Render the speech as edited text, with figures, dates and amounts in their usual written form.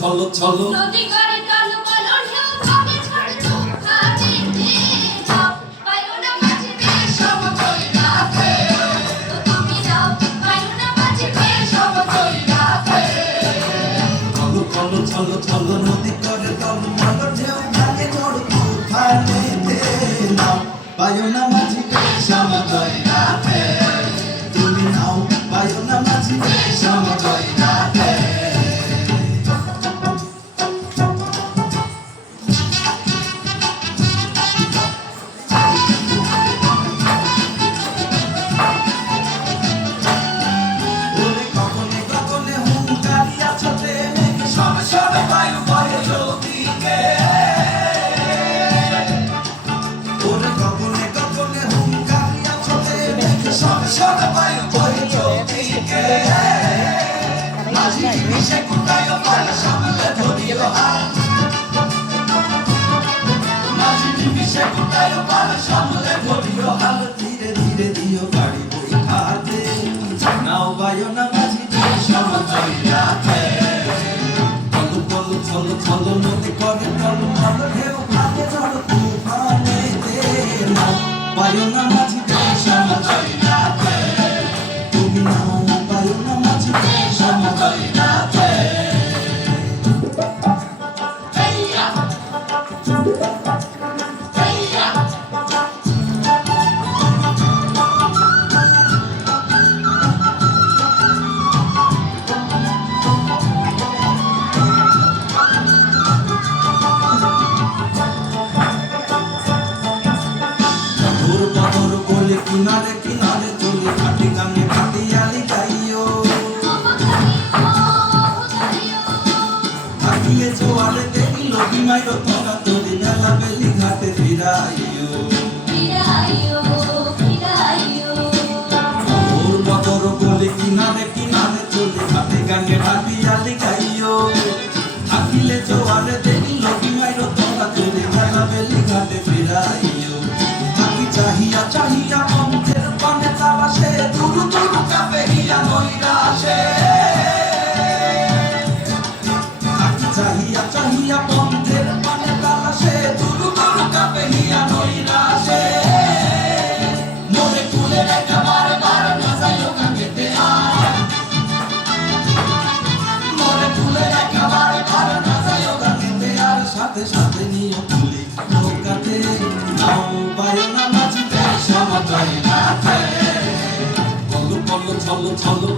চলো চলো নদী করে চলো বলো ঢেউ ভাবে ছাড়ো খাবে যাও বায়ুনা মাঝে বেশ সমতল রাখে তো তুমি যাও বায়ুনা মাঝে বেশ সমতল রাখে চলো চলো চলো চলো নদী করে চলো বলো ঢেউ ভাবে ঝড় তুফানেতে নাও বায়ুনা মাঝে বেশ সমতল রাখে তুমি নাও বায়ুনা মাঝে বেশ সমতল রাখে ধীরে ধীরে দিও গাড়ি বই খাতে নাও বায়না মাঝি সমতল রাখে চলো চলো চলো চলো নদী করে চলো চলো ঢেউ ভাগে ঝড় তুফানেতে নাও বায়না মাঝি সমতল রাখে তুমি নাও বায়না মাঝি সমতল রাখে কিনারে কিনারে চলে ঘাটে গানে ঘাটিয়ালি যাইও থাকিয়ে জোয়ারে দেখি লবি মাইরো তোরা তোরি নেলা বেলি ঘাটে ফিরাইও ওর বদর বলে কিনারে কিনারে চলে ঘাটে গানে ঘাটিয়ালি যাইও থাকিলে জোয়ারে দেখি লবি মাইরো তোরা তোরি নেলা বেলি ঘাটে ফিরাইও থাকি চাহিয়া চাহিয়া মন্ত্রের পানে তালাশে দুরু দুরু কাপে হিয়া নইরা আসে থাকি চাহিয়া চাহিয়া মন্ত্রের পানে তালাশে দুরু দুরু কাপে হিয়া নইরা আসে মনে ফুলে রেখা বারে বারে নাচাইও গাঙ্গেতে আর মনে ফুলে রেখা বারে বারে নাচাইও গাঙ্গেতে আর সাথে সাথে নিয়ে ফুলি নৌকাতে নাও বায়না মাঝি সমতল রাখে বলো বলো চলো চলো